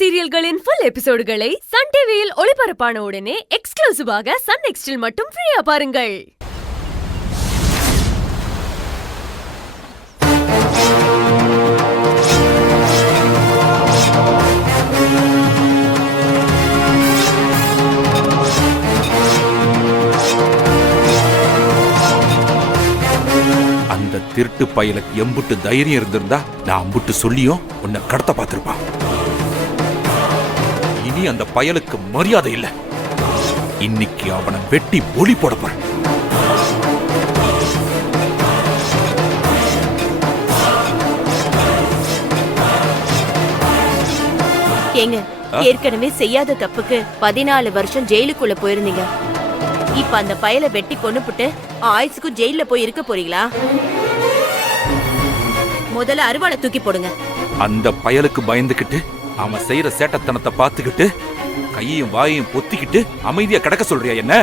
சீரியல்களின் full எபிசோடுகளை Sun டிவியில் ஒளிபரப்பான உடனே எக்ஸ்க்ளூசிவாக சன் நெக்ஸ்டில் மட்டும் ஃப்ரீயா பாருங்கள். அந்த திருட்டு பயலுக்கு எம்புட்டு தைரியம் இருந்திருந்தா நான் அம்புட்டு சொல்லியும் உன்னை கடத்த பார்த்திருப்பான். இனி அந்த பயலுக்கு மரியாதை இல்லை. இன்னைக்கு அவனை வெட்டி ஒளி போட போறேன். ஏங்க, ஏற்கனவே செய்யாத தப்புக்கு 14 வருஷம் ஜெயிலுக்குள்ள போயிருந்தீங்க. இப்ப அந்த பயலை வெட்டி கொன்னுப்புட்டு ஆயுசுக்கு ஜெயில போய் இருக்க போறீங்களா? முதல்ல அருவாளை தூக்கி போடுங்க. அந்த பயலுக்கு பயந்துகிட்டு அவன் செய்யற சேட்டத்தனத்தை பார்த்துக்கிட்டு கையையும் வாயையும் பொத்திக்கிட்டு அமைதியா கிடக்க சொல்றியா என்ன?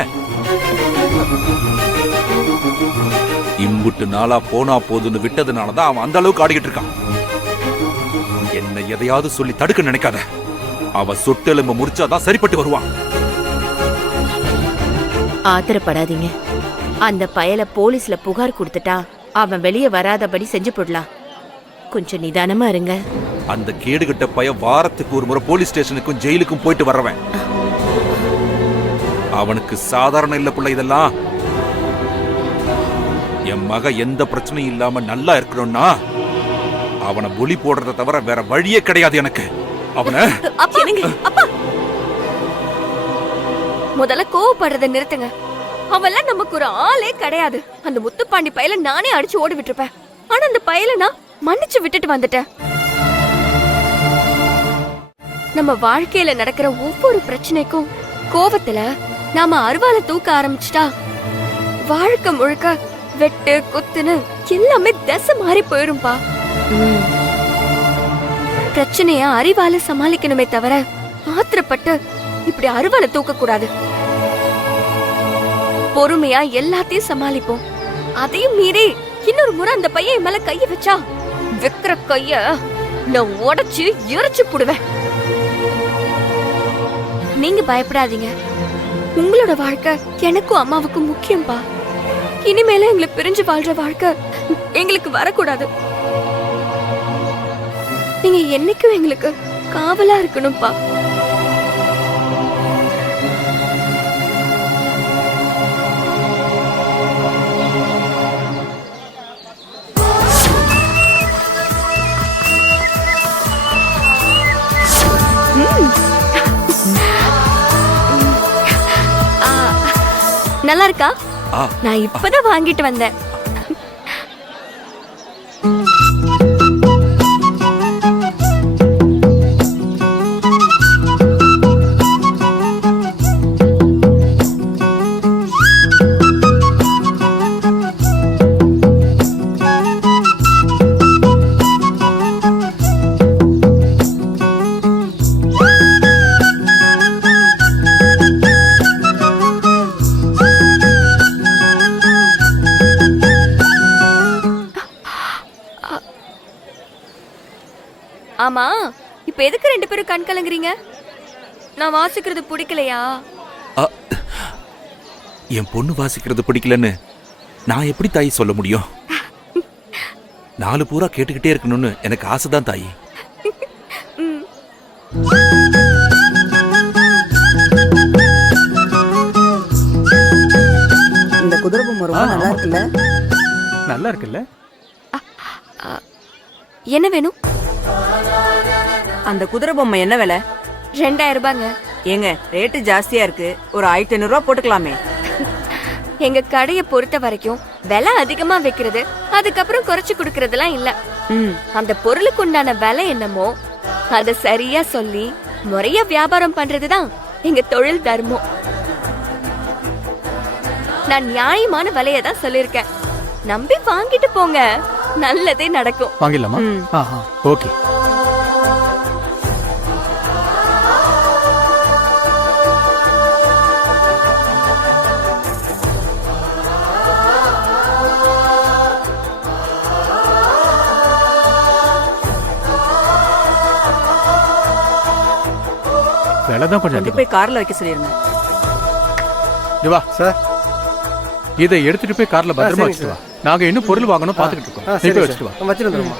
இம்புட்டு நாளா போனா போதுன்னு விட்டதுனாலதான் அவன் அந்த அளவுக்கு ஆடிக்கிட்டு இருக்கான். என்ன எதையாவது சொல்லி தடுக்க நினைக்காத. அவ சொட்டெலும்பு முறிச்சாதான் சரிப்பட்டு வருவான். ஆத்திரப்படாதீங்க. அந்த பயலை போலீஸ்ல புகார் கொடுத்துட்டா அவன் வெளியே வராதபடி செஞ்சு போடலாம். கொஞ்சம் நிதானமா இருங்க. அந்த கேடுகட்ட பய வாரத்துக்கு ஒரு முறை போலீஸ் ஸ்டேஷனுக்கும் ஜெயிலுக்கும் போயிட்டு வர்றவன். அவனுக்கு சாதாரண இல்ல புள்ள இதெல்லாம். என் மக எந்த பிரச்சனையும் இல்லாம நல்லா இருக்கணும்னா அவனை ஒளி போடுறத தவிர வேற வழியே கிடையாது எனக்கு. அவனை முதல்ல கோவப்படுறத நிறுத்துங்க. அவெல்லாம் நமக்கு ஒரு ஆளே கிடையாது. அந்த முத்துப்பாண்டி பயல நானே அடிச்சு ஓடி விட்டுருப்பேன். ஆனா அந்த பயல நான் மன்னிச்சு விட்டுட்டு வந்துட்டேன். நம்ம வாழ்க்கையில நடக்கிற ஒவ்வொரு பிரச்சனைக்கும் கோவத்துல நாம அருவாளை தூக்க ஆரம்பிச்சிட்டா வாழ்க்கை முழுக்க வெட்டு குத்துன்னு எல்லாமே திசை மாறி போயிரும்பா. பிரச்சனைய அறிவால சமாளிக்கணுமே தவிர ஆத்திரப்பட்டு இப்படி அருவாளை தூக்க கூடாது. பொறுமையா எல்லாத்தையும் சமாளிப்போம். அதையும் மீறி இன்னொரு முறை அந்த பையன் மேல கைய வச்சா வைக்கிற கைய நான் உடைச்சு எரிச்சு போடுவேன். நீங்க பயப்படாதீங்க. உங்களோட வாழ்க்கை எனக்கும் அம்மாவுக்கும் முக்கியம்பா. இனிமேல எங்களை பிரிஞ்சு வாழ்ற வாழ்க்கை எங்களுக்கு வரக்கூடாது. நீங்க என்னைக்கும் எங்களுக்கு காவலா இருக்கணும்பா. நல்லா இருக்கா? நான் இப்பதான் வாங்கிட்டு வந்தேன். ஆமா, இப்ப எதுக்கு ரெண்டு பேரும் கண் கலங்குறீங்க? நான் வாசிக்கிறது பிடிக்கலையா? என் பொண்ணு வாசிக்கிறது பிடிக்கலன்னு நான் எப்படி தாயி சொல்ல முடியும்? 4 பூரா கேட்டுக்கிட்டே இருக்கணும்னு எனக்கு ஆசைதான் தாயி. இந்த குதிரை பொம்மை ரொம்ப நல்லா இருக்குல்ல? நல்லா இருக்குல்ல? என்ன வேணும்? அந்த குதிரை பொம்மை என்ன விலை? 2000 ரூபாங்க. ஏங்க, ரேட்டு ஜாஸ்தியா இருக்கு. ஒரு 1500 ரூபா போட்டுக்கலாமே. எங்க கடையை பொறுத்த வரைக்கும் விலை அதிகமா வைக்கிறது, அதுக்கப்புறம் குறைச்சு கொடுக்கறதெல்லாம் இல்ல. அந்த பொருளுக்கு உண்டான விலை என்னமோ அத சரியா சொல்லி முறையா வியாபாரம் பண்றதுதான் எங்க தொழில் தர்மம். நான் நியாயமான விலையை தான் சொல்லிருக்கேன். நம்பி வாங்கிட்டு போங்க, நல்லதே நடக்கும். வாங்கிடலாமா? ஓகே. விலை தான் கொஞ்சம் கொண்டு அதிகம். போய் கார்ல வைக்க சொல்லிருங்க. இங்க வா சார். இதை எடுத்துட்டு போய் கார்ல பத்திரமா சரிங்க வச்சுட்டு வா. நாங்க இன்னும் பொருள் வாங்கணும் பாத்துக்கிட்டு இருக்கோம். நீ போய் வச்சுட்டு வா. வச்சுட்டு வந்துடுறோம்மா.